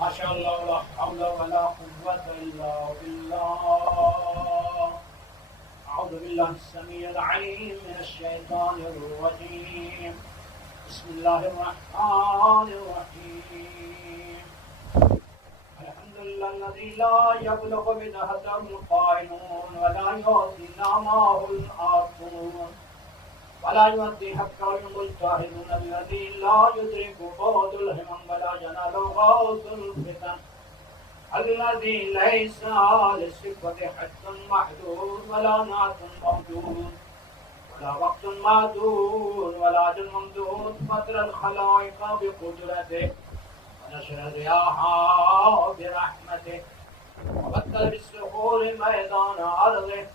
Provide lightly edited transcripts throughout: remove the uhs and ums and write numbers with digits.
ما شاء الله لا حول ولا قوة إلا بالله. أعوذ بالله السميع العليم من الشيطان الرجيم. بسم الله الرحمن الرحيم. الحمد لله الذي لا يبلغ بدهته القائلون ولا يؤتي نعمه الآتون ولا يؤدي حقه المجتهدون الذي لا يدرك بعد الهمم ولا ينال غوث الفتن الذي ليس للصفة حد محدود ولا نعت موجود ولا وقت معدود ولا أجل ممدود فطر الخلائق بقدرته ونشر الرياح برحمته وبدل بالسحور ميدان أرضه.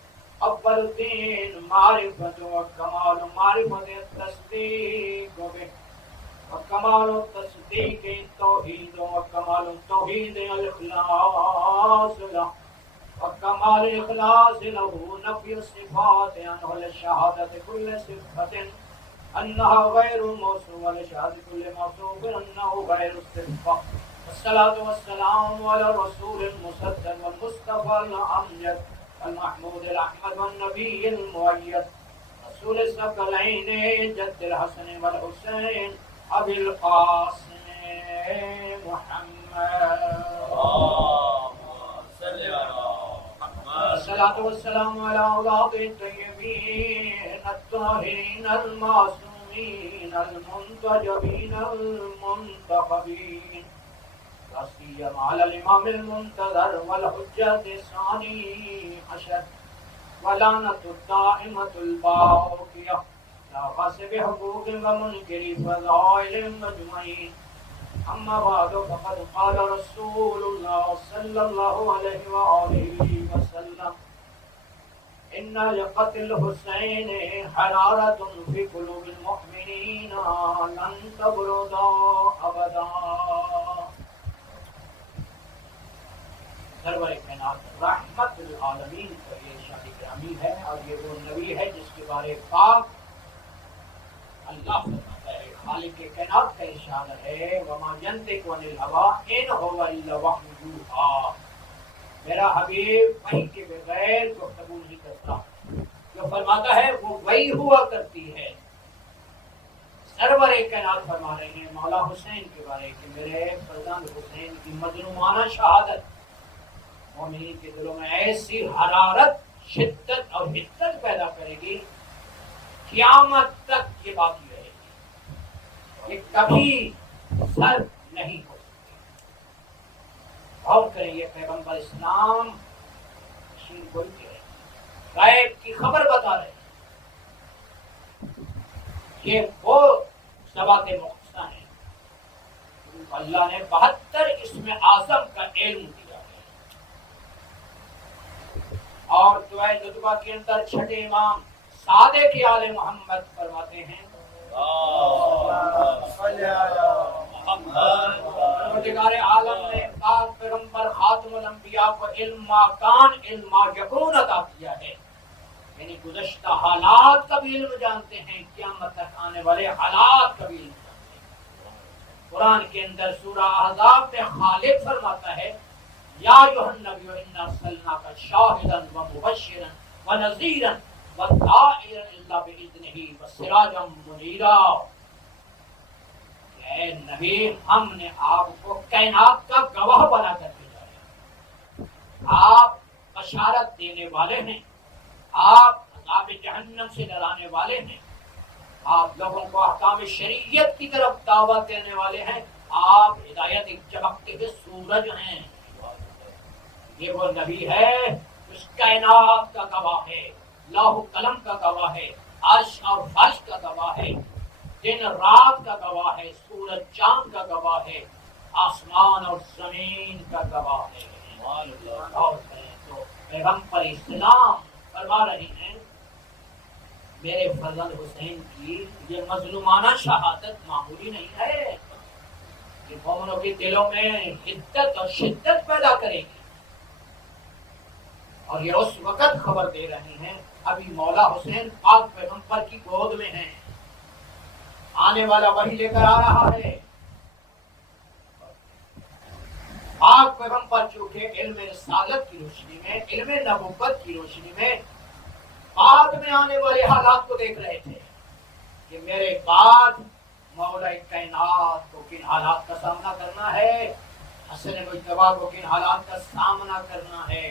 أول الدين معرفة وكمال معرفة التصديق به وكمال التصديق التوحيد وكمال التوحيد الإخلاص له وكمال الإخلاص له نفي الصفات عنه لشهادة كل صفة أنها غير موصوف ولشهادة كل موصوف أنه غير الصفة. والصلاة والسلام على الرسول المصدق والمصطفى الأمجد المحمود الأحمد والنبي المؤيد رسول الثقلين جد الحسن والحسين أبي القاسم محمد. الصلاة والسلام على أولاد الطيبين الطاهرين المعصومين المنتجبين المنتخبين لا سيما على الإمام المنتظر والحجة الثاني عشر ولعنة الدائمة الباقية لا غاصب حقوق ومنكر فضائل مجمعين. أما بعد فقد قال رسول الله صلى الله عليه وآله وسلم إن لقتل الحسين حرارة في قلوب المؤمنين لن تبرد أبدا. سرور کائنات رحمت العالمین کا یہ شان گرامی ہے اور یہ وہ نبی ہے جس کے بارے پاک اللہ فرماتا ہے. خالق کائنات کا ارشاد ہے وما ينطق عن الهوى ان هو الا وحی یوحی. میرا حبیب وحی کے بغیر گفتگو نہیں کرتا، جو فرماتا ہے وہ وہی ہوا کرتی ہے. سرور کائنات فرما رہے ہیں مولا حسین کے بارے کہ میرے فرزند حسین کی مظلومانہ شہادت مومنین کے دلوں میں ایسی حرارت، شدت اور حدت پیدا کرے گی قیامت تک یہ باقی رہے گی کہ کبھی سر نہیں ہو سکتی. غور کریں یہ پیغمبر اسلام شیر بولتے ہیں، غیب کی خبر بتا رہے ہیں. یہ وہ ثبات مختصہ ہیں اللہ نے 72 اسم اعظم کا علم دیا. اور دعائے ندبہ کے اندر چھٹے امام صادق آل محمد فرماتے ہیں پروردگار عالم نے پاک پیغمبر خاتم الانبیاء کو علم ما کان علم ما یکون عطا کیا ہے، یعنی گزشتہ حالات کا بھی علم جانتے ہیں، قیامت تک آنے والے حالات کا بھی علم جانتے ہیں. قرآن کے اندر سورہ احزاب میں خالق فرماتا ہے یا ایھا النبی انا ارسلناک شاہدا ومبشرا ونذیرا وداعیا الی باذنہ وسراجا منیرا. اے نبی ہم نے آپ کو کائنات کا گواہ بنا کر بھیجا ہے. آپ بشارت دینے والے ہیں، آپ عذاب جہنم سے ڈرانے والے ہیں، آپ لوگوں کو احکام شریعت کی طرف دعوت دینے والے ہیں، آپ ہدایت ایک چمکتے ہوئے سورج ہیں. یہ وہ نبی ہے اس کائنات کا گواہ ہے، لوح قلم کا گواہ ہے، عرش اور فرش کا گواہ ہے، دن رات کا گواہ ہے، سورج چاند کا گواہ ہے، آسمان اور زمین کا گواہ ہے. اور تو پیغمبر اسلام فرما رہے ہیں میرے فرزند حسین کی یہ مظلومانہ شہادت معمولی نہیں ہے، یہ مومنوں کے دلوں میں حدت اور شدت پیدا کرے گی. اور یہ اس وقت خبر دے رہے ہیں ابھی مولا حسین پاک پیغمبر کی گود میں ہیں، آنے والا وحی لے کر آ رہا ہے. پیغمبر چونکہ علم رسالت کی روشنی میں، علم نبوت کی روشنی میں بعد میں آنے والے حالات کو دیکھ رہے تھے کہ میرے بعد مولا کائنات کو کن حالات کا سامنا کرنا ہے، حسن مجتبیٰ کو کن حالات کا سامنا کرنا ہے،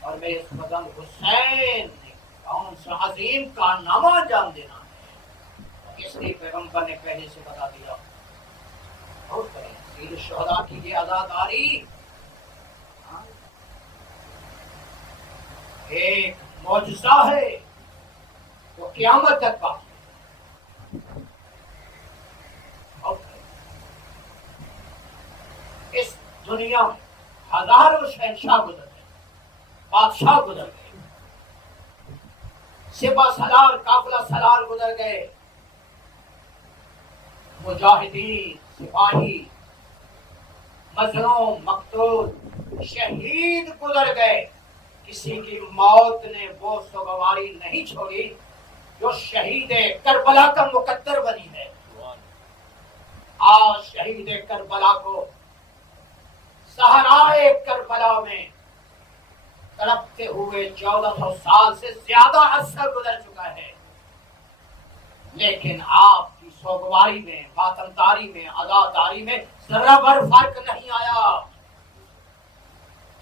اور میرے فضل حسین نے کون سا عظیم کارنامہ انجام دینا ہے، اس لیے پیغمبر نے پہلے سے بتا دیا۔ بہت کریں سید الشہداء کی یہ عزاداری ایک معجزہ ہے، وہ قیامت تک باقی ہے۔ اس دنیا میں ہزاروں شہنشاہ گزر گئے، بادشاہ گزر گئے، سپہ سالار قافلہ سالار گزر گئے، مجاہدین، سپاہی، مظلوم، مقتول، شہید گزر گئے، کسی کی موت نے وہ سوگواری نہیں چھوڑی جو شہید کربلا کا مقدر بنی ہے۔ آج شہید کربلا کو صحرائے کربلا میں تڑپتے ہوئے 1400 سال سے زیادہ عرصہ گزر چکا ہے، لیکن آپ کی سوگواری میں، ماتمداری میں، عزاداری میں ذرا بھر فرق نہیں آیا۔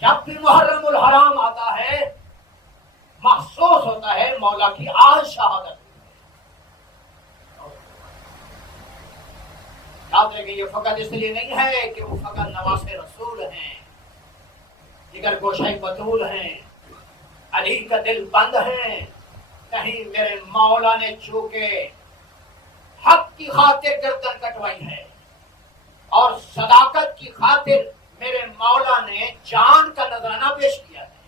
جب بھی محرم الحرام آتا ہے محسوس ہوتا ہے مولا کی آج شہادت۔ یاد رکھیں یہ فقط اس لیے نہیں ہے کہ وہ فقط نواز رسول ہیں، جگر گوشہ بطول ہیں، علی کا دل بند ہیں، کہیں میرے مولا نے چونکہ حق کی خاطر گردن کٹوائی ہے اور صداقت کی خاطر میرے مولا نے جان کا نذرانہ پیش کیا ہے،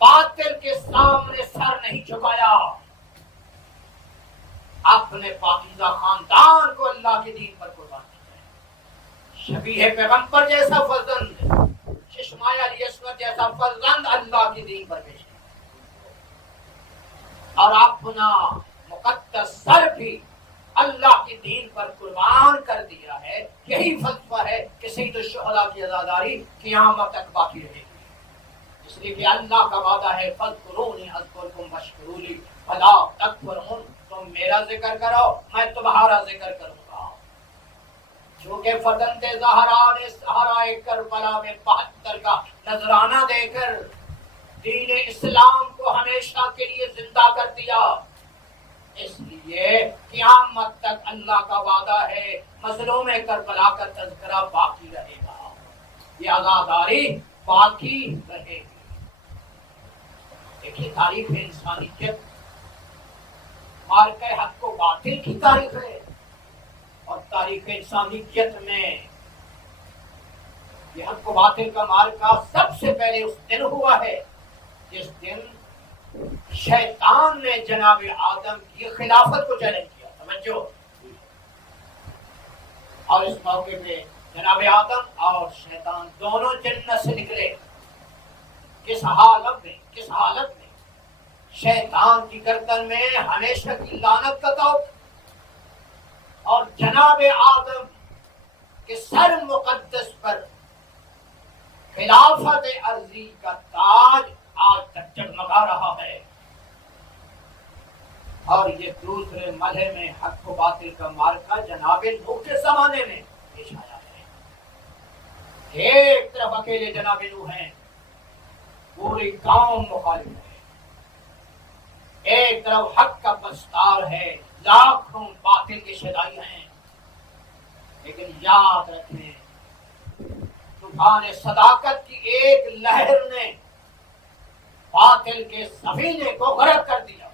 باطل کے سامنے سر نہیں جھکایا، اپنے پاکیزہ خاندان کو اللہ کے دین پر قربان کیا، شبیہ پیغمبر جیسا فرزند، چشمائے علی اصغر جیسا فرزند اللہ کے دین پر پیش کیا، اور اپنا مقدس سر بھی اللہ کے دین پر قربان کر دیا ہے۔ یہی فلسفہ ہے کہ سید الشہداء کی عزاداری قیامت تک باقی رہے گی، اس لیے کہ اللہ کا وعدہ ہے فاذکرونی اذکرکم واشکروا لی ولا تکفرون، تم میرا ذکر کرو میں تمہارا ذکر کروں گا۔ چونکہ فرزند زہرا نے صحرائے کربلا میں 72 کا نذرانہ دے کر دین اسلام کو ہمیشہ کے لیے زندہ کر دیا، اس لیے قیامت تک اللہ کا وعدہ ہے مظلوم کربلا کا تذکرہ باقی رہے گا، یہ عزاداری باقی رہے گی۔ دیکھیے تاریخ انسانیت، مارکہ حق و باطل کی تاریخ ہے، اور تاریخ انسانیت میں یہ حق و باطل کا مارکہ سب سے پہلے اس دن ہوا ہے جس دن شیطان نے جناب آدم کی خلافت کو چیلنج کیا، سمجھو، اور اس موقع پہ جناب آدم اور شیطان دونوں جنت سے نکلے۔ کس حالت میں شیطان کی گردن میں ہمیشہ کی لعنت کا توق، اور جناب آدم کے سر مقدس پر خلافت ارضی کا تاج آج تک جگمگا رہا ہے۔ اور یہ دوسرے مرحلے میں حق و باطل کا مارکہ جناب نوح کے زمانے میں پیش آیا ہے۔ ایک طرف اکیلے جناب نوح ہیں، پوری قوم مخالف ہے، ایک طرف حق کا پستار ہے، لاکھوں باطل کے شدائی ہیں، لیکن یاد رکھیں طوفان صداقت کی ایک لہر نے باطل کے سفینے کو غرق کر دیا،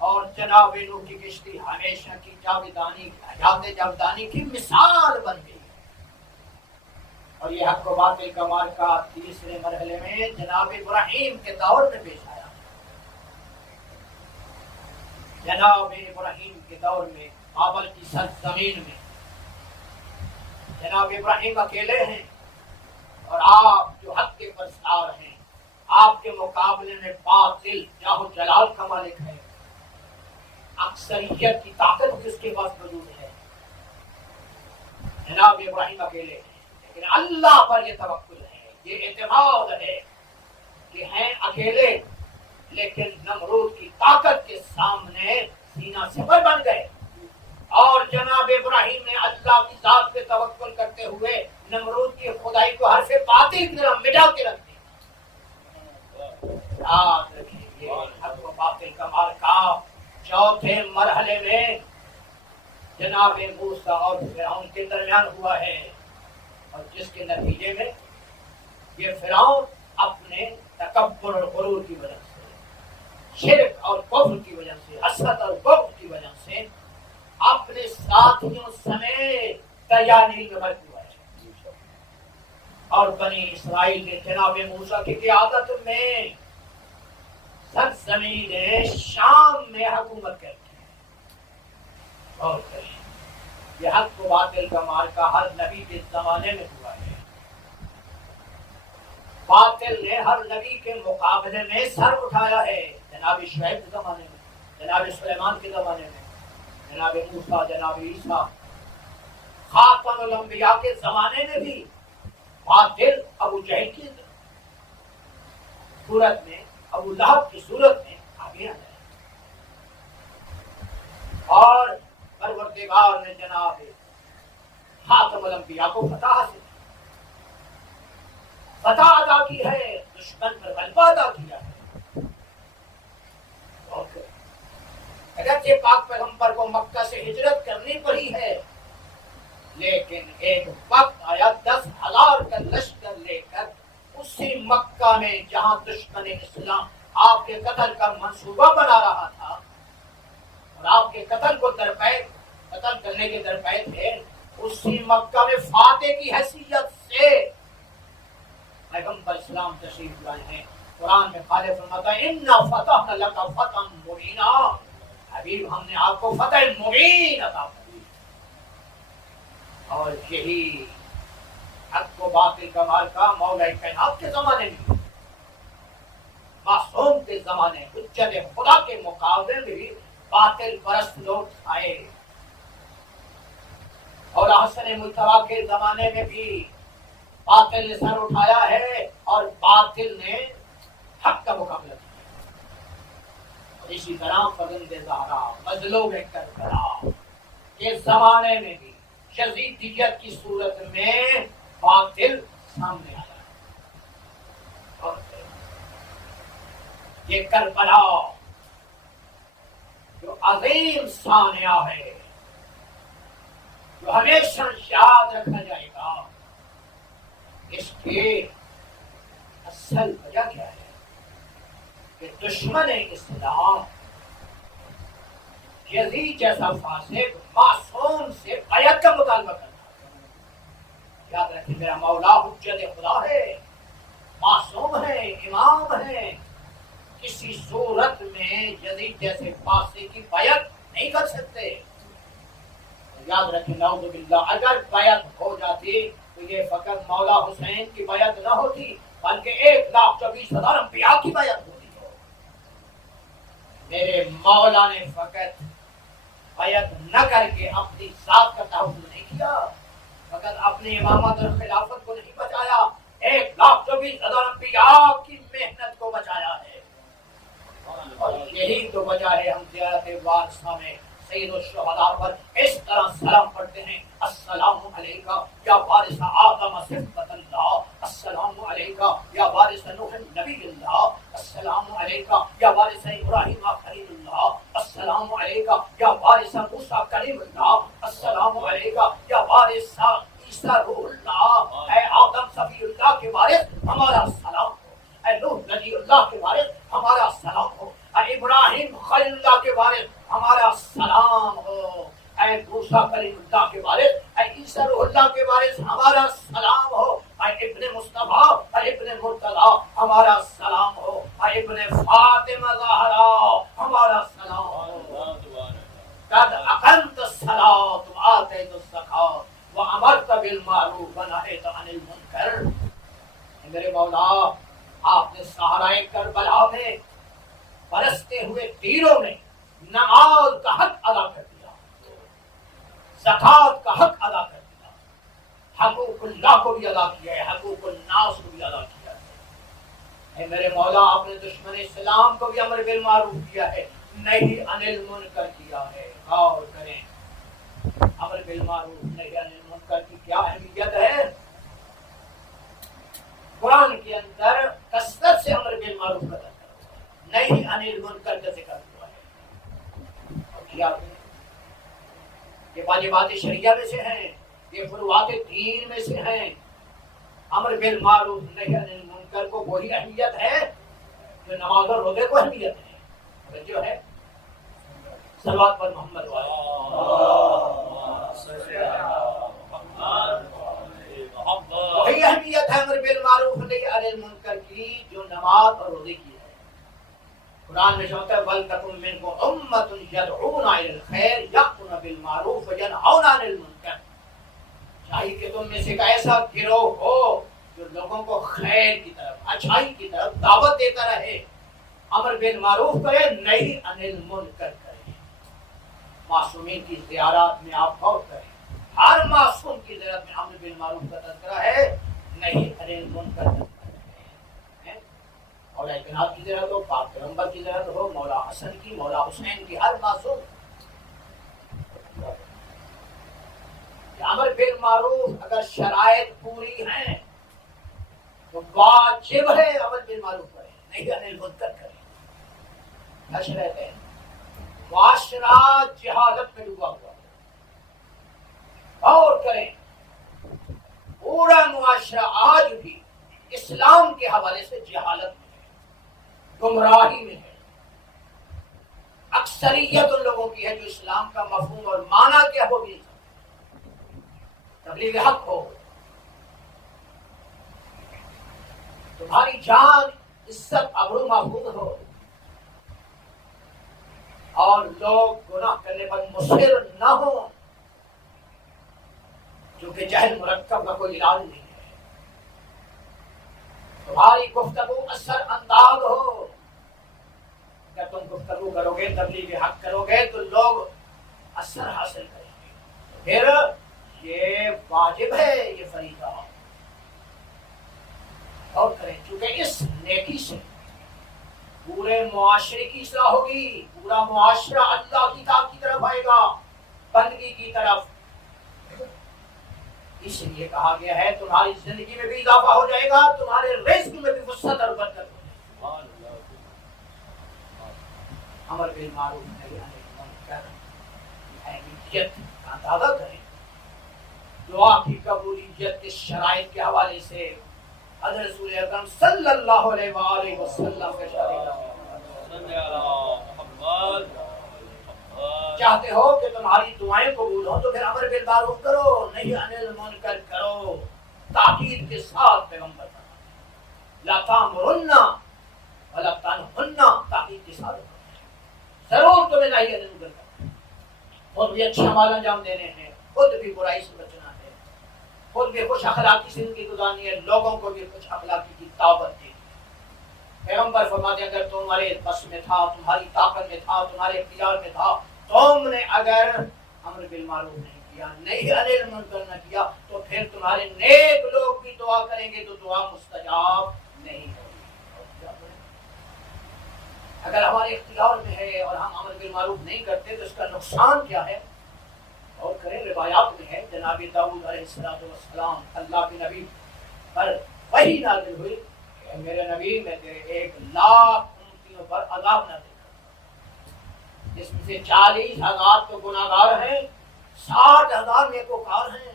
اور جناب نوح کی کشتی ہمیشہ کی حیات جاودانی کی مثال بن گئی۔ اور یہ حق و باطل کا مارکہ تیسرے مرحلے میں جناب ابراہیم کے دور میں پیش آیا۔ جناب ابراہیم کے دور میں بابل کی سرزمین میں جناب ابراہیم اکیلے ہیں، اور آپ جو حق کے پرستار ہیں، آپ کے مقابلے میں باطل جاہ و جلال کا مالک ہے، اکثریت کی طاقت جس کے پاس موجود ہے۔ جناب ابراہیم اکیلے ہیں، لیکن اللہ پر یہ توکل ہے، یہ اعتماد ہے کہ ہیں اکیلے، لیکن نمرود کی طاقت کے سامنے سینہ سپر بن گئے، اور جناب ابراہیم نے اللہ کی ذات پہ توکل کرتے ہوئے نمرود کی خدائی کو حرف باطل کی طرح مٹا کے رکھ دیا۔ یاد رکھیں یہ حق و باطل کا معرکہ چوتھے مرحلے میں جناب موسیٰ اور فرعون کے درمیان ہوا ہے، اور جس کے نتیجے میں یہ فرعون اپنے تکبر اور غرور کی وجہ سے، شرک اور کفر کی وجہ سے، حسد اور بغض کی وجہ سے اپنے ساتھیوں سمیت دریا نیل میں غرق ہوا ہے، اور بنی اسرائیل نے جناب موسیٰ کی قیادت میں سرزمین شام میں حکومت کرتی ہے۔ اور یہ حق و باطل کا معرکہ ہر نبی کے زمانے میں ہوا ہے، باطل نے ہر نبی کے مقابلے میں سر اٹھایا ہے، جناب شعیب کے زمانے میں، جناب سلیمان کے زمانے میں، جناب موسیٰ، جناب عیسیٰ، خاتم الانبیاء کے زمانے میں بھی باطل ابو جہل کی صورت میں، ابو لہب کی صورت میں آگے آ جائے، اور پروردگار نے جناب خاتم الانبیاء کو فتح حاصل کی، فتح ادا کی ہے، دشمن پر غلبہ ادا کیا ہے۔ اگرچہ پاک پیغمبر کو مکہ سے ہجرت کرنی پڑی ہے، لیکن ایک وقت آیا 10,000 کا لشکر لے کر اسی مکہ میں جہاں دشمن اسلام آپ کے قتل کا منصوبہ بنا رہا تھا اور آپ کے قتل کو قتل کرنے کے درپے تھے، اسی مکہ میں فاتح کی حیثیت سے پیغمبر اسلام تشریف لائے ہیں۔ قرآن میں خالق فرماتا ہے اِنَّا فَتَحْنَا لَكَ فَتْحًا مُبِينًا، حبیب ہم نے آپ کو فتح مبین عطا کی، اور یہی حق و باطل کا معرکہ مولا کائنات کے زمانے میں، معصوم کے زمانے، حجت خدا کے مقابلے میں بھی باطل پرست لوگ آئے، اور حسن مجتبیٰ کے زمانے میں بھی باطل نے سر اٹھایا ہے اور باطل نے حق کا مقابلہ کیا۔ اسی طرح فرزند زہرا، مظلوم کربلا کے زمانے میں بھی یزیدیت کی صورت میں باطل سامنے آیا، اور یہ کربلا جو عظیم سانحہ ہے، جو ہمیشہ یاد رکھا جائے گا، اس کی اصل وجہ کیا ہے کہ دشمن اسلام یزید جیسا فاسق معصوم سے بیعت کا مطالبہ کرتا ہے۔ یاد رکھیں میرا مولا حجت خدا ہے، معصوم ہے، امام ہے، کسی صورت میں یزید جیسے فاسق کی بیعت نہیں کر سکتے۔ یاد رکھیں نعوذ باللہ اگر بیعت ہو جاتی تو یہ فقط مولا حسین کی بیعت نہ ہوتی، بلکہ 1,24,000 انبیاء کی بیعت ہوتی ہو۔ میرے مولا نے فقط بیعت نہ کر کے اپنی ذات کا تحفظ نہیں کیا، فقط اپنی امامت اور خلافت کو نہیں بچایا، 1,24,000 انبیاء کی محنت کو بچایا ہے، اور یہی تو وجہ ہے ہم زیارت وارثہ میں سید الشہداء پر اس طرح سلام پڑھتے ہیں، السلام علیکہ یا وارث آدم صفت اللہ، السلام علیکہ یا وارث نوح نبی اللہ، السلام علیکہ یا وارث ابراہیم خلیل اللہ، السلام علیکہ یا وارث موسیٰ کلیم اللہ، السلام علیکہ یا وارث عیسیٰ روح اللہ۔ اے آدم صفی اللہ کے وارث ہمارا سلام ہو، اے نوح نبی اللہ کے وارث ہمارا سلام ہو، اے ابراہیم خلیل اللہ کے وارث ہمارا سلام ہو، اے موسیٰ کلیم اللہ کے وارث، اے عیسیٰ روح اللہ کے وارث ہمارا سلام ہو، اے ابن مصطفیٰ، اے ابن مرتضیٰ ہمارا سلام ہو، اے ابن فاطمہ زہرا ہمارا سلام ہو۔ قد اقمت الصلاۃ وآتیت الزکاۃ وامرت بالمعروف ونہیت عن المنکر۔ میرے مولا آپ نے صحرائے کربلا میں برستے ہوئے تیروں میں نماز کا حق ادا کر دیا، زکوٰۃ کا حق ادا کر دیا، حقوق اللہ کو بھی ادا کیا ہے، حقوق الناس کو بھی ادا کیا ہے۔ اے میرے مولا، آپ نے دشمن اسلام کو بھی امر بالمعروف کیا ہے، نہیں عن المنکر کیا ہے۔ غور کریں، امر بالمعروف نہیں عن المنکر کی کیا اہمیت ہے۔ قرآن کے اندر کثرت سے امر بالمعروف کا ذکر ہوا ہے، نہیں عن المنکر کا ذکر ہوا ہے۔ اور کیا یہ واجبات شریعہ میں سے ہیں، یہ فروعات دین میں سے ہیں۔ امر بالمعروف نہیں عن المنکر کو وہی اہمیت ہے جو نماز اور روزے کو اہمیت ہے۔ جو ہے صلوات پر محمد وہی اہمیت ہے امر بالمعروف نہیں عن المنکر کی جو نماز اور روزے کی ہے۔ قرآن میں ہوتا ہے وَلْتَكُن مِّنكُمْ أُمَّةٌ يَدْعُونَ إِلَى الْخَيْرِ يَأْمُرُونَ بِالْمَعْرُوفِ وَيَنْهَوْنَ عَنِ الْمُنكَرِ۔ چاہیے کہ تم میں سے ایک ایسا گروہ ہو جو لوگوں کو خیر کی طرف، اچھائی کی طرف دعوت دیتا رہے، امر بالمعروف کرے، نہیں عن المنکر کرے۔ معصومین کی زیارات میں آپ غور کریں، ہر معصوم کی زیارت میں امر بالمعروف کا تذکرہ ہے، نہیں عن المنکر کا تذکرہ ہے۔ مولا کائنات کی زیارت ہو، پاک پیغمبر کی زیارت ہو، مولا حسن کی، مولا حسین کی، ہر معصوم امر بالمعروف اگر شرائط پوری ہیں تو واجب ہے امر بالمعروف کریں، نہیں عن المنکر کریں۔ کیا شرائط ہے؟ معاشرہ جہالت میں ڈوبا ہوا ہے، اور کریں پورا معاشرہ آج بھی اسلام کے حوالے سے جہالت میں ہے، گمراہی میں ہے۔ اکثریت ان لوگوں کی ہے جو اسلام کا مفہوم اور معنی کیا ہو بھی تبلیغ حق ہو، تمہاری جان عزت ابرو محفوظ ہو، اور لوگ گناہ کرنے پر مصر نہ ہو، کیونکہ جہل مرکب کا کوئی علاج نہیں ہے۔ تمہاری گفتگو اثر انداز ہو، اگر تم گفتگو کرو گے، تبلیغ حق کرو گے تو لوگ اثر حاصل کریں گے، پھر یہ واجب ہے، یہ فریضہ۔ اور کریں چونکہ اس نیکی سے پورے معاشرے کی اصلاح ہوگی، پورا معاشرہ اللہ کی کتاب کی طرف آئے گا، بندگی کی طرف۔ اس لیے کہا گیا ہے تمہاری زندگی میں بھی اضافہ ہو جائے گا، تمہارے رزق میں بھی وسعت اور برکت ہو جائے گی۔ امر بالمعروف نہی عن المنکر کی اہمیت کا اندازہ کریں۔ دعا کی قبولیت کے شرائط کے حوالے سے حضرت رسول اکرم صلی اللہ علیہ وآلہ وسلم کے شرائط چاہتے ہو کہ تمہاری دعائیں قبول ہوں تو پھر امر بالمعروف کرو، نہیں عن المنکر کرو۔ تاکید کے ساتھ پیغمبر لا تامرن ولا تنہن، تاکید کے ساتھ ضرور تمہیں نہیں عن المنکر کرنا، خود بھی اچھا مال انجام دینے ہیں، خود بھی برائی سے بچنا ہے، خود بھی خوش اخلاقی زندگی گزارنی ہے، لوگوں کو بھی خوش اخلاقی کی دعوت دینی ہے۔ پیغمبر فرماتے ہیں اگر تمہارے بس میں تھا، تمہاری طاقت میں تھا، تمہارے اختیار میں تھا، تم نے اگر امر بالمعروف نہیں کیا، نہیں عن المنکر نہ کیا، تو پھر تمہارے نیک لوگ بھی دعا کریں گے تو دعا مستجاب نہیں ہوگی۔ اگر ہمارے اختیار میں ہے اور ہم امر بالمعروف نہیں کرتے تو اس کا نقصان کیا ہے؟ اور کریں روایات میں ہے جناب داؤد علیہ السلام اللہ کے نبی پر وحی نازل ہوئی کہ میرے نبی میں تیرے 1,00,000 امتیوں پر عذاب نازل کر، جس میں سے 40,000 تو گناہگار ہیں، 60,000 نیکوکار ہیں۔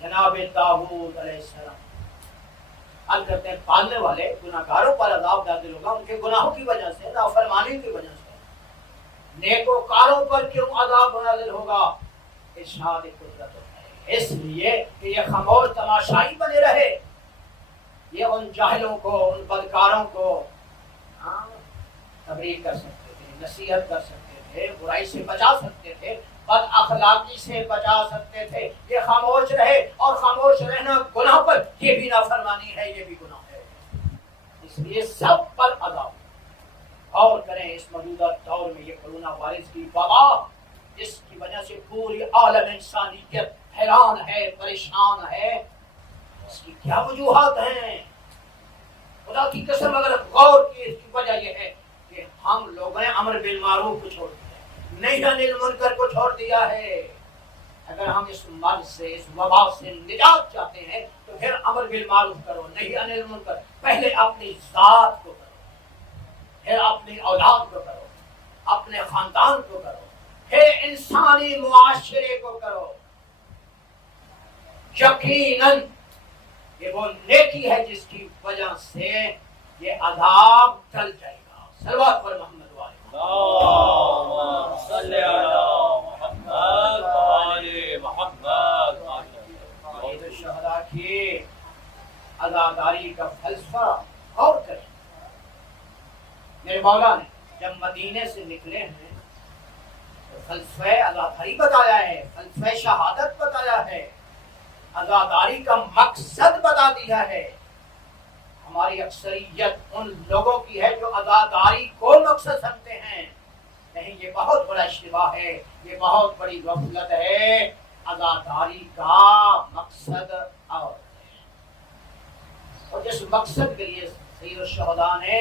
جناب داؤد علیہ السلام حل کرتے ہیں پالنے والے گناہگاروں پر عذاب نازل ہوگا ان کے گناہوں کی وجہ سے، نافرمانی کی وجہ سے، نیکوکاروں پر کیوں عذاب نازل ہوگا؟ ارشاد قدرت ہے، اس لیے کہ یہ خاموش تماشائی بنے رہے، یہ ان جاہلوں کو، ان بدکاروں کو تبلیغ کر سکتے تھے، نصیحت کر سکتے تھے، برائی سے بچا سکتے تھے، بد اخلاقی سے بچا سکتے تھے، یہ خاموش رہے، اور خاموش رہنا گناہ پر، یہ بھی نافرمانی ہے، یہ بھی گناہ ہے، اس لیے سب پر عذاب۔ اور کریں اس موجودہ دور میں یہ کرونا وائرس کی وبا، جس کی وجہ سے پوری عالم انسانیت حیران ہے، پریشان ہے، اس کی کیا وجوہات ہیں؟ خدا کی قسم اگر غور کی، اس کی وجہ یہ ہے کہ ہم لوگوں نے امر بالمعروف کو چھوڑ دیا، نہی عن المنکر کو چھوڑ دیا ہے۔ اگر ہم اس مرض سے، اس وبا سے نجات چاہتے ہیں تو پھر امر بالمعروف کرو، نہی عن المنکر۔ پہلے اپنی ذات کو کرو، پھر اپنی اولاد کو کرو، اپنے خاندان کو کرو، پھر انسانی معاشرے کو کرو۔ یقیناً یہ وہ نیکی ہے جس کی وجہ سے یہ عذاب ٹل جائے گا۔ صلوات پر محمد والے اللہم صلی علی محمد وآل محمد۔ عید الشہداء کی عزاداری کا فلسفہ غور کریں۔ میرے مولا نے جب مدینے سے نکلے ہیں تو فلسفہ عزاداری بتایا ہے، فلسفہ شہادت بتایا ہے، عزاداری کا مقصد بتا دیا ہے۔ ہماری اکثریت ان لوگوں کی ہے جو عزاداری کو مقصد سمجھتے ہیں۔ نہیں، یہ بہت بڑا اشتباہ ہے، یہ بہت بڑی غفلت ہے۔ عزاداری کا مقصد اور جس مقصد کے لیے سید الشہداء نے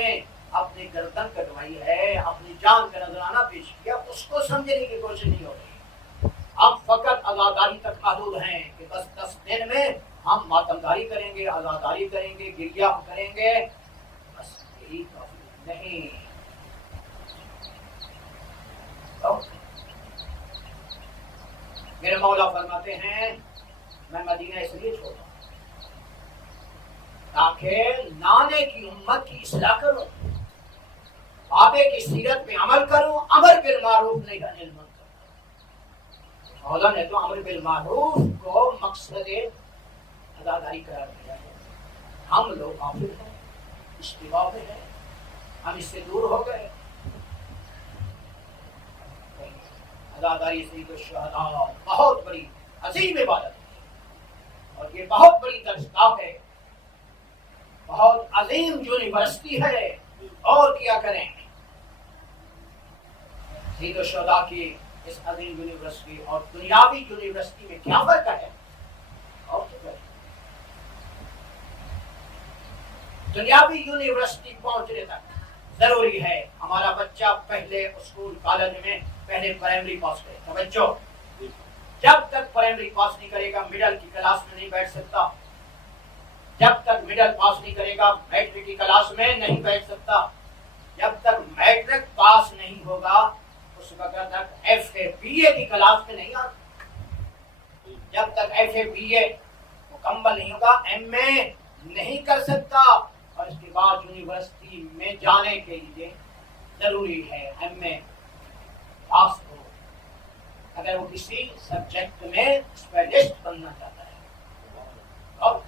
اپنی گردن کٹوائی ہے، اپنی جان کا نذرانہ پیش کیا، اس کو سمجھنے کی کوشش نہیں ہو رہی۔ ہم فقط عزاداری تک محدود ہیں کہ بس 10 دن میں ہم ماتمداری کریں گے، عزاداری کریں گے، گریہ کریں گے، بس یہی کافی نہیں۔ میرے مولا فرماتے ہیں میں مدینہ اس لیے چھوڑا تاکہ نانے کی امت کی اصلاح کروں، بابے کی سیرت پہ عمل کروں، امر بالمعروف نہی عن المنکر۔ مولا نے تو امر بالمعروف کو مقصد عزاداری قرار دیا ہے۔ ہم لوگ غافل ہیں، اشتباہ میں ہیں، ہم اس سے دور ہو گئے۔ عزاداری سید الشہداء بہت بڑی عظیم عبادت ہے اور یہ بہت بڑی درسگاہ ہے، بہت عظیم یونیورسٹی ہے۔ اور کیا کریں، سید الشہداء کی اس عظیم یونیورسٹی اور دنیاوی یونیورسٹی میں کیا فرق ہے؟ اور کیا کریں؟ دنیاوی یونیورسٹی پہنچنے تک ضروری ہے ہمارا بچہ پہلے اسکول کالج میں پہلے پرائمری پاس کرے۔ توجہ، جب تک پرائمری پاس نہیں کرے گا مڈل کی کلاس میں نہیں بیٹھ سکتا، جب تک مڈل پاس نہیں کرے گا میٹرک کی کلاس میں نہیں بیٹھ سکتا، جب تک میٹرک پاس نہیں ہوگا اس وقت تک ایف اے بی اے کی کلاس میں نہیں آتا، جب تک ایف اے بی اے مکمل نہیں ہوگا ایم اے نہیں کر سکتا، اور اس کے بعد یونیورسٹی میں جانے کے لیے ضروری ہے ایم اے پاس ہو اگر وہ کسی سبجیکٹ میں اسپیشلسٹ بننا چاہتا ہے۔ اور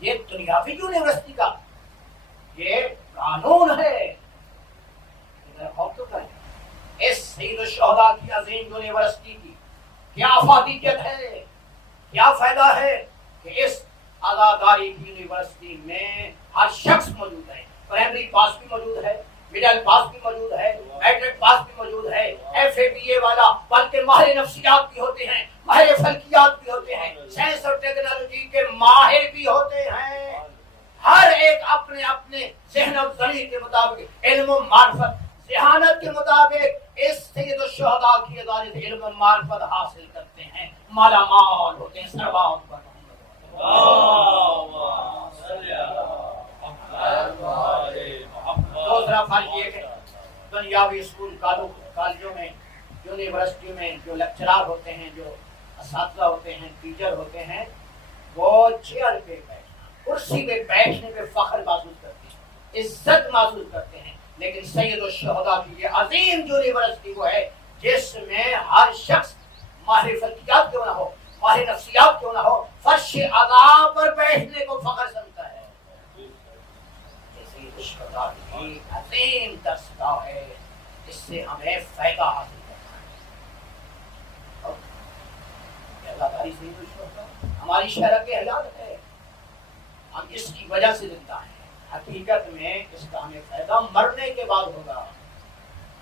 یہ دنیاوی یونیورسٹی کا یہ قانون ہے۔ اس سید الشہداء کی عظیم یونیورسٹی کی کیا افادیت ہے، کیا فائدہ ہے کہ اس عزاداری کی یونیورسٹی میں ہر شخص موجود ہے، پرائمری پاس بھی موجود ہے، مڈل پاس بھی موجود ہے، میٹرک پاس بھی موجود ہے، ایف اے بی اے والا، بلکہ ماہر نفسیات بھی ہوتے ہیں، ماہر فلکیات بھی ہوتے ہیں، سائنس اور ٹیکنالوجی کے ماہر بھی ہوتے ہیں۔ ہر ایک اپنے اپنے ذہن و ضمیر کے مطابق علم و معرفت، ذہانت کے مطابق اس سید الشہداء کی عزادت علم و معرفت حاصل کرتے ہیں، مالا مال ہوتے ہیں، سروات پر دوسرا فرق یہ کہ دنیاوی اسکول کالجوں میں یونیورسٹیوں میں جو لیکچرار ہوتے ہیں، جو اساتذہ ہوتے ہیں، ٹیچر ہوتے ہیں، وہ چیئر پہ بیٹھنا، کرسی پہ بیٹھنے پہ فخر محسوس کرتے ہیں، عزت محسوس کرتے ہیں۔ لیکن سید الشہداء کی یہ عظیم یونیورسٹی وہ ہے جس میں ہر شخص ماہر فلکیات کیوں نہ ہو، ماہر نفسیات کیوں نہ ہو، فرش عذاب پر بیٹھنے کو فخر سمجھتا ہے۔ سید الشہداء کی عظیم درسگاہ ہے، اس سے ہمیں فائدہ حاصل کرنا ہے۔ عزاداری سید الشہداء ہماری شرح کے حیات ہے، ہم اس کی وجہ سے زندہ ہیں۔ حقیقت میں اس کا ہمیں فائدہ مرنے کے بعد ہوگا۔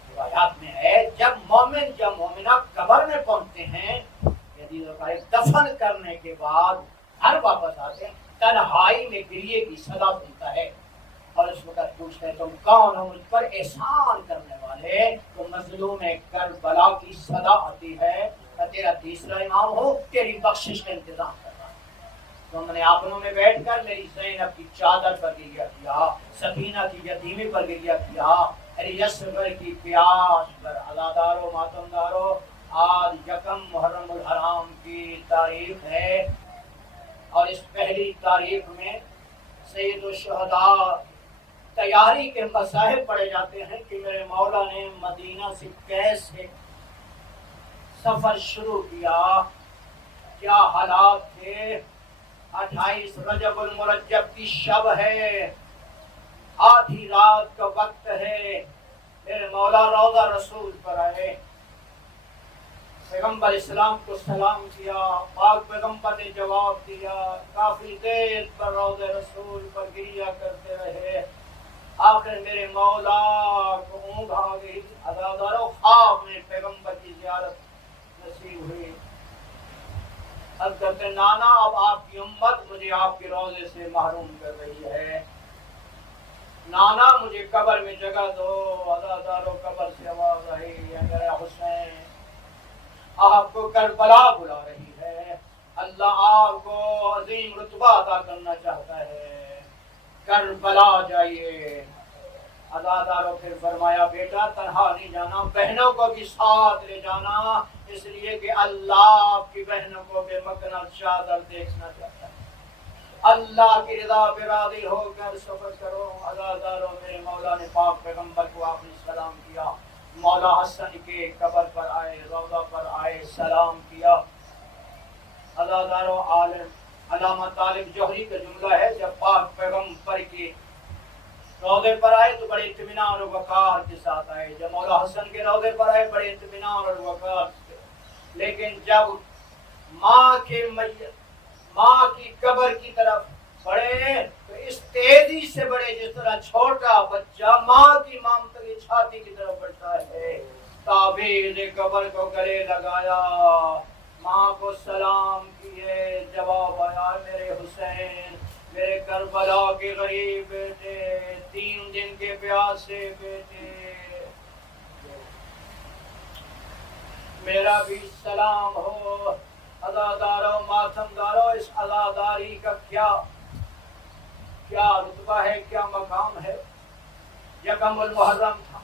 روایات میں ہے جب مومن یا مومنہ قبر میں پہنچتے ہیں کہ عزیزوں کا دفن کرنے کے بعد گھر واپس آتے ہیں، تنہائی میں گریے کی صدا سنتا ہے اور اس وقت پوچھتے تم کون ہو مجھ پر احسان کرنے والے؟ تو مظلوم کربلا کی صدا آتی ہے کہ تیرا تیسرا امام ہو، تیری بخشش کا انتظام کر رہا ہے۔ تو ہم نے آپنوں میں بیٹھ کر میری زینب کی چادر پر گریہ کیا، سکینہ کی یتیمی پر گریہ کیا، یسبر کی پیاس پر۔ عزادارو ماتمدارو، آج یکم محرم الحرام کی تاریخ ہے اور اس پہلی تاریخ میں سید الشہداء تیاری کے مصاحب پڑھے جاتے ہیں کہ میرے مولا نے مدینہ سے کیسے سفر شروع کیا، کیا حالات تھے۔ 28 رجب المرجب کی شب ہے، آدھی رات کا وقت ہے، میرے مولا روضہ رسول پر آئے، پیغمبر اسلام کو سلام کیا، پاک پیغمبر نے جواب دیا، کافی دیر پر روضہ رسول پر گریہ کرتے رہے۔ آخر میرے مولا کو اونگ آ گئی، عزادارو خواب میں پیغمبر کی زیارت نصیب ہوئی۔ اب کہتے نانا اب آپ کی امت مجھے آپ کے روضے سے محروم کر رہی ہے، نانا مجھے قبر میں جگہ دو۔ عزادارو قبر سے آواز آئی، میرے حسین آپ کو کربلا بلا رہی ہے، اللہ آپ کو عظیم رتبہ عطا کرنا چاہتا ہے، کربلا جائیے۔ عزادارو پھر فرمایا بیٹا تنہا نہیں جانا، بہنوں کو بھی ساتھ لے جانا، اس لیے کہ اللہ آپ کی بہنوں کو بے مکنہ چادر دیکھنا چاہتا ہے، اللہ کی رضا پہ راضی ہو کر سفر کرو۔ عزادارو میرے مولا نے پاک پیغمبر کو آخری سلام کیا، مولا حسن کے قبر پر آئے، روضہ پر آئے، سلام کیا۔ عزادارو عالم علامہ طالب جوہری کا جملہ ہے جب پاک پیغمبر کے روضے پر آئے تو بڑے اطمینان اور وقار کے ساتھ آئے، جب مولا حسن کے روضے پر آئے بڑے اطمینان اور وقار سے، لیکن جب ماں کی قبر کی طرف بڑھے تو اس تیزی سے بڑھے جس طرح چھوٹا بچہ ماں کی مامتلی چھاتی کی طرف بڑھتا ہے۔ تعبیر قبر کو گلے لگایا، ماں کو سلام کیے، جواب آیا میرے حسین، میرے کربلا کے غریب بیٹے، 3 دن کے پیاسے بیٹے، میرا بھی سلام ہو۔ عزادارو ماتمدارو، اس عزاداری کا کیا رتبہ ہے، کیا مقام ہے۔ یکم المحرم تھا،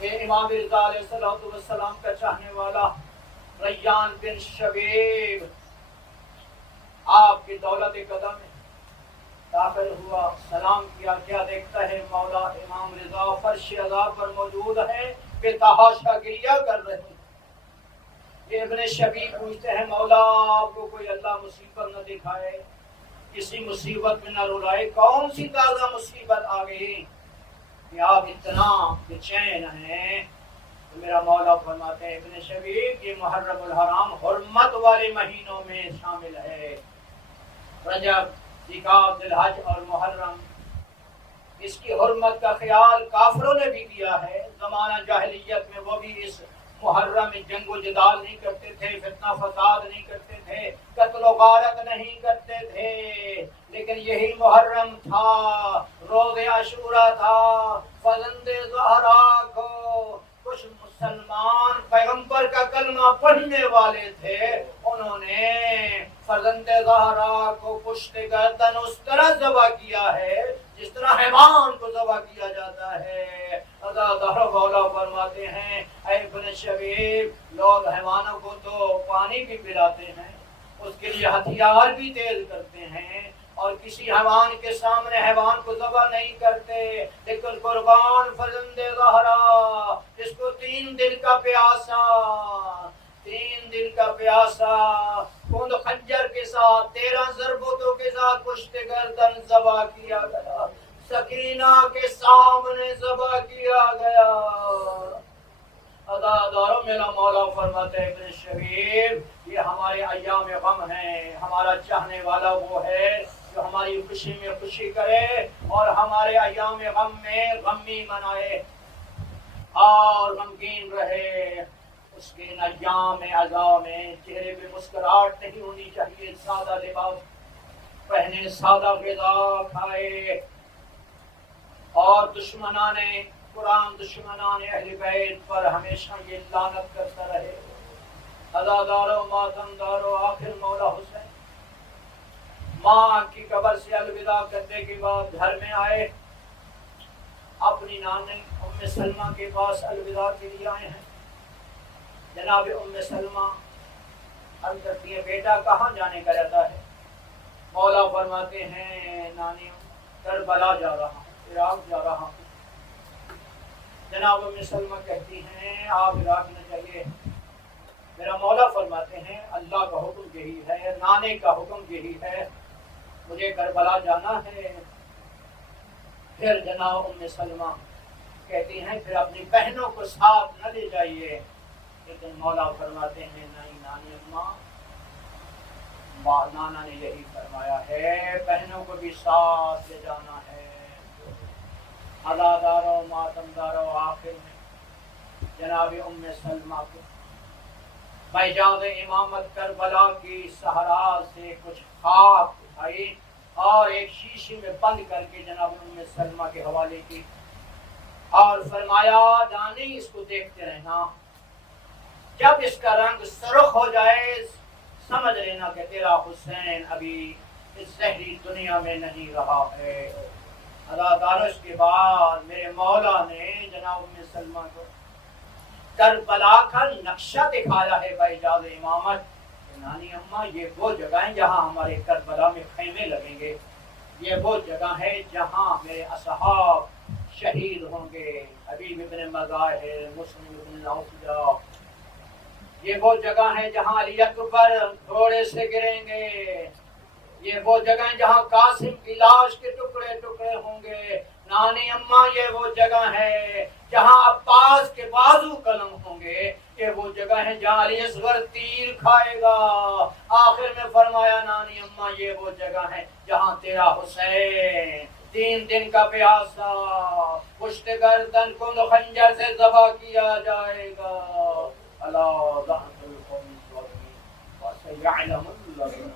امام رضا علیہ السلام کا چاہنے والا ریان بن شبیب آپ کی دولت قدم میں داخل ہوا، سلام کیا، کیا دیکھتا ہے مولا امام رضا فرش عزا پر موجود ہے، بے تحاشا گریہ کر رہے ہیں۔ یہ ابن شبیب پوچھتے ہیں مولا آپ کو کوئی اللہ مصیبت نہ دکھائے، کسی مصیبت میں نہ رلائے، کون سی تازہ مصیبت آ گئی کہ آپ اتنا بے چین ہیں؟ تو میرا مولا فرماتے ہیں ابن شبیب یہ محرم الحرام حرمت والے مہینوں میں شامل ہے، رجب، ذوالحجہ، ذوالحج اور محرم، اس کی حرمت کا خیال کافروں نے بھی کیا ہے۔ زمانہ جاہلیت میں وہ بھی اس محرم میں جنگ و جدال نہیں کرتے تھے، فتنہ فساد نہیں کرتے تھے، قتل و غارت نہیں کرتے تھے، لیکن یہی محرم تھا، روز عاشورہ تھا، فرزند زہرا کو کچھ مسلمان پیغمبر کا کلمہ پڑھنے والے تھے، انہوں نے فرزند زہرا کو پشت گردن اس طرح ذبح کیا ہے جس طرح حیوان کو ذبح کیا جاتا ہے۔ عزادارو مولا فرماتے ہیں اے ابن شبیب لوگ حیوانوں کو تو پانی بھی پلاتے ہیں، اس کے لیے ہتھیار بھی تیز کرتے ہیں اور کسی حیوان کے سامنے حیوان کو ذبح نہیں کرتے، لیکن قربان فرزند زہرا جس کو 3 دن کا پیاسا خون خنجر کے ساتھ 13 ضربتوں کے ساتھ پشت گردن ذبح کیا گیا، سکینہ کے سامنے ذبح کیا گیا۔ عزادارو میرا مولا فرماتے ہیں ابن شبیب یہ ہمارے ایام غم ہیں، ہمارا چاہنے والا وہ ہے جو ہماری خوشی میں خوشی کرے اور ہمارے ایام غم میں غمی منائے اور غمگین رہے۔ اس کے ایام اعضاء میں چہرے پہ مسکراہٹ نہیں ہونی چاہیے، سادہ لباس پہنے، سادہ غذا کھائے، اور دشمنان قرآن، دشمنان اہل بیت پر ہمیشہ یہ لعنت کرتا رہے۔ عزادارو، ماتمدارو، آخر مولا حسین ماں کی قبر سے الوداع کرنے کے بعد گھر میں آئے، اپنی نانی ام سلمہ کے پاس الوداع کے لیے آئے ہیں۔ جناب ام سلمہ عرض کرتی ہے بیٹا کہاں جانے کا ارادہ ہے؟ مولا فرماتے ہیں نانی کربلا جا رہا ہوں، عراق جا رہا ہوں۔ جناب ام سلمہ کہتی ہیں آپ عراق نہ چلیے، میرا مولا فرماتے ہیں اللہ کا حکم یہی ہے، نانے کا حکم یہی ہے، مجھے کربلا جانا ہے۔ پھر جناب ام سلمہ کہتی ہیں پھر اپنی بہنوں کو ساتھ نہ لے جائیے، لیکن مولا فرماتے ہیں نہیں نانی اماں، نانا نے یہی فرمایا ہے بہنوں کو بھی ساتھ لے جانا ہے۔ عزاداروں، ماتمداروں، آخر میں جناب ام سلمہ کو بیجاد امامت کربلا کی صحرا سے کچھ خاک اٹھائی اور ایک شیشے میں بند کر کے جناب ام سلمہ کے حوالے کی، اور فرمایا جانی اس کو دیکھتے رہنا، جب اس کا رنگ سرخ ہو جائے سمجھ لینا کہ تیرا حسین ابھی اس زہری دنیا میں نہیں رہا ہے۔ عزاداروں، اس کے بعد میرے مولا نے جناب ام سلمہ کو کربلا کا نقشہ دکھایا ہے بیجاد امامت۔ نانی اماں یہ وہ جگہ ہیں جہاں ہمارے کربلا میں خیمے لگیں گے، یہ وہ جگہ ہے جہاں میرے اصحاب شہید ہوں گے، حبیب ابن مظاہر، مسلم ابن اوفجا، یہ وہ جگہ ہے جہاں علی اکبر گھوڑے سے گریں گے، یہ وہ جگہ ہے جہاں قاسم کی لاش کے ٹکڑے ٹکڑے ہوں گے۔ نانی اماں یہ وہ جگہ ہے جہاں عباس کے بازو قلم ہوں گے، یہ وہ جگہ ہے جہاں علی اصغر تیر کھائے گا۔ آخر میں فرمایا نانی اماں یہ وہ جگہ ہے جہاں تیرا حسین 3 دن کا پیاسا پشت گردن کو خنجر سے ذبح کیا جائے گا۔ اللہ ذات القوم الظالمین وسيعلم الذين